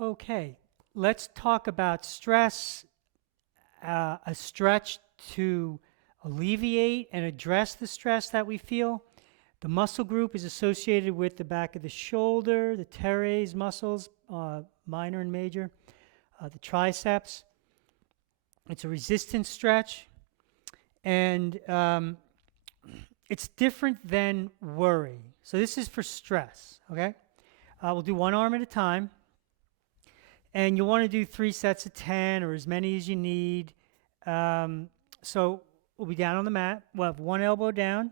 Okay, let's talk about stress, a stretch to alleviate and address the stress that we feel. The muscle group is associated with the back of the shoulder, the teres muscles, minor and major, the triceps. It's a resistance stretch, and it's different than worry. So this is for stress, okay? We'll do one arm at a time, and you'll want to do 3 sets of 10 or as many as you need. So we'll be down on the mat. We'll have one elbow down.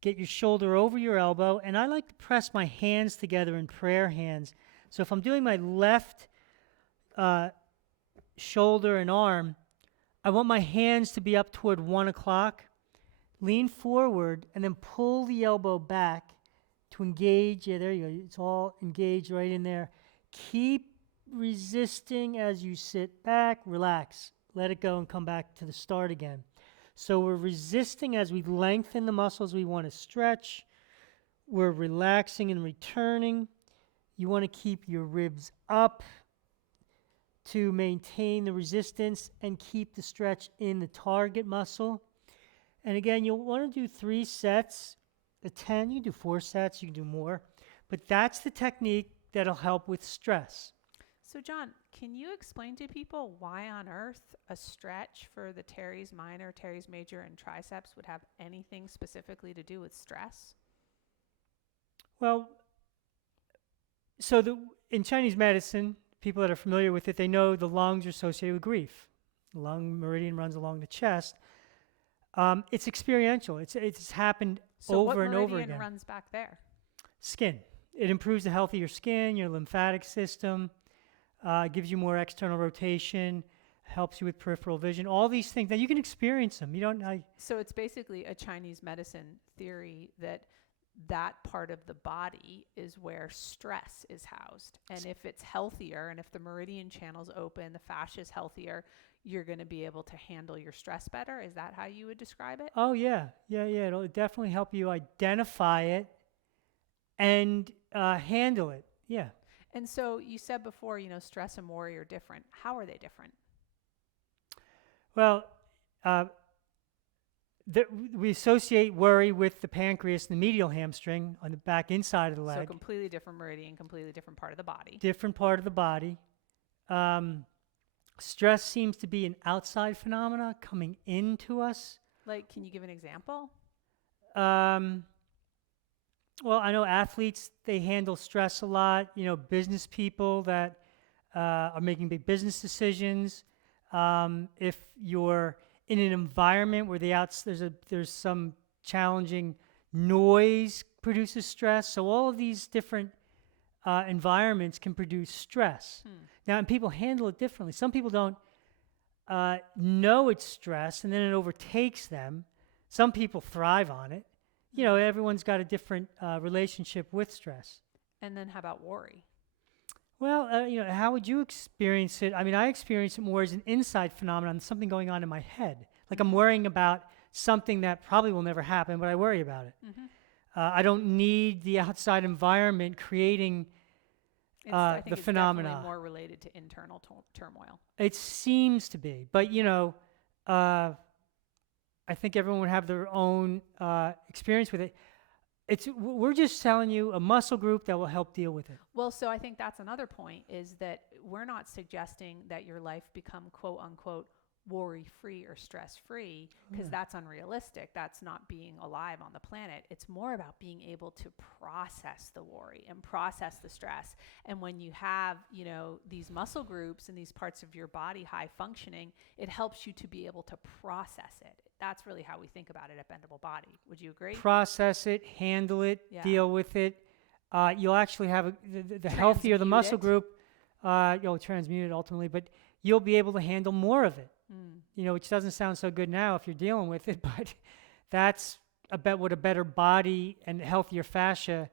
Get your shoulder over your elbow, and I like to press my hands together in prayer hands. So if I'm doing my left shoulder and arm, I want my hands to be up toward 1 o'clock. Lean forward and then pull the elbow back to engage. Yeah, there you go. It's all engaged right in there. Keep resisting as you sit back. Relax. Let it go and come back to the start again. So we're resisting as we lengthen the muscles we want to stretch. We're relaxing and returning. You want to keep your ribs up to maintain the resistance and keep the stretch in the target muscle. And again, you'll want to do 3 sets, a 10. You can do 4 sets, you can do more. But that's the technique that'll help with stress. So John, can you explain to people why on earth a stretch for the teres minor, teres major, and triceps would have anything specifically to do with stress? Well, so in Chinese medicine, people that are familiar with it, they know the lungs are associated with grief. The lung meridian runs along the chest. It's experiential. It's happened over and over again. So what meridian runs back there? Skin. It improves the health of your skin, your lymphatic system, gives you more external rotation, helps you with peripheral vision. All these things that you can experience them. You don't. So it's basically a Chinese medicine theory that part of the body is where stress is housed. And if it's healthier and if the meridian channel's open, the fascia is healthier, you're going to be able to handle your stress better. Is that how you would describe it? Oh, yeah. It'll definitely help you identify it and handle it. Yeah. And so you said before, stress and worry are different. How are they different? Well, we associate worry with the pancreas and the medial hamstring on the back inside of the leg. So completely different meridian, completely different part of the body. Different part of the body. Stress seems to be an outside phenomena coming into us. Like, can you give an example? Well, I know athletes, they handle stress a lot. Business people that are making big business decisions. If you're in an environment where there's some challenging noise produces stress. So all of these different environments can produce stress. Now, and people handle it differently. Some people don't know it's stress, and then it overtakes them. Some people thrive on it. Everyone's got a different relationship with stress. And then how about worry? Well, how would you experience it? I mean, I experience it more as an inside phenomenon, something going on in my head. Like I'm worrying about something that probably will never happen, but I worry about it. I don't need the outside environment creating I think the it's phenomena. Definitely more related to internal turmoil. It seems to be, but I think everyone would have their own experience with it. We're just telling you a muscle group that will help deal with it. Well, so I think that's another point, is that we're not suggesting that your life become quote unquote worry-free or stress-free, because that's unrealistic. That's not being alive on the planet. It's more about being able to process the worry and process the stress. And when you have, these muscle groups and these parts of your body high functioning, it helps you to be able to process it. That's really how we think about it at Bendable Body. Would you agree? Process it, handle it, deal with it. You'll actually have the healthier the muscle group, you'll transmute it ultimately, but you'll be able to handle more of it. Which doesn't sound so good now if you're dealing with it, but that's what a better body and healthier fascia,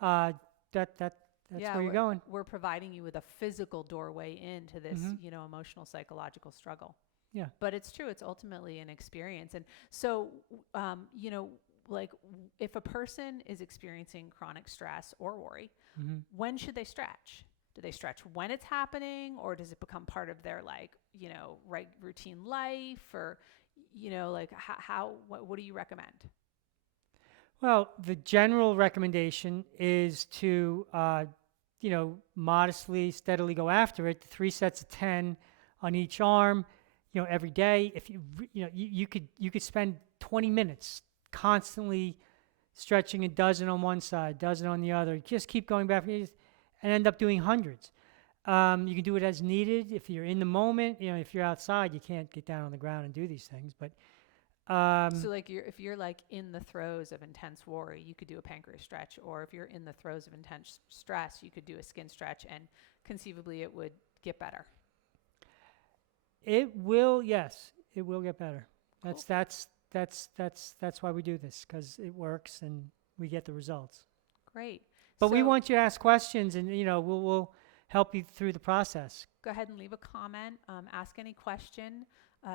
that's where you're going. We're providing you with a physical doorway into this, emotional, psychological struggle. Yeah. But it's true. It's ultimately an experience. And so, like if a person is experiencing chronic stress or worry, when should they stretch? Do they stretch when it's happening, or does it become part of their like, routine life, or, like what do you recommend? Well, the general recommendation is to, modestly, steadily go after it. The 3 sets of 10 on each arm, every day. If you could spend 20 minutes constantly stretching a dozen on one side, dozen on the other. Just keep going back and end up doing hundreds. You can do it as needed if you're in the moment. If you're outside, you can't get down on the ground and do these things. But So like if you're like in the throes of intense worry, you could do a pancreas stretch, or if you're in the throes of intense stress, you could do a skin stretch, and conceivably it would get better. it will, yes, it will get better. Cool. That's why we do this, because it works and we get the results. Great. But we So want you to ask questions, and we'll help you through the process. go ahead and leave a comment, ask any question.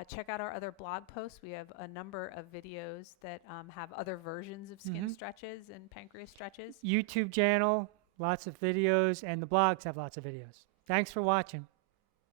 Check out our other blog posts. We have a number of videos that have other versions of skin stretches and pancreas stretches. YouTube channel, lots of videos, and the blogs have lots of videos. Thanks for watching.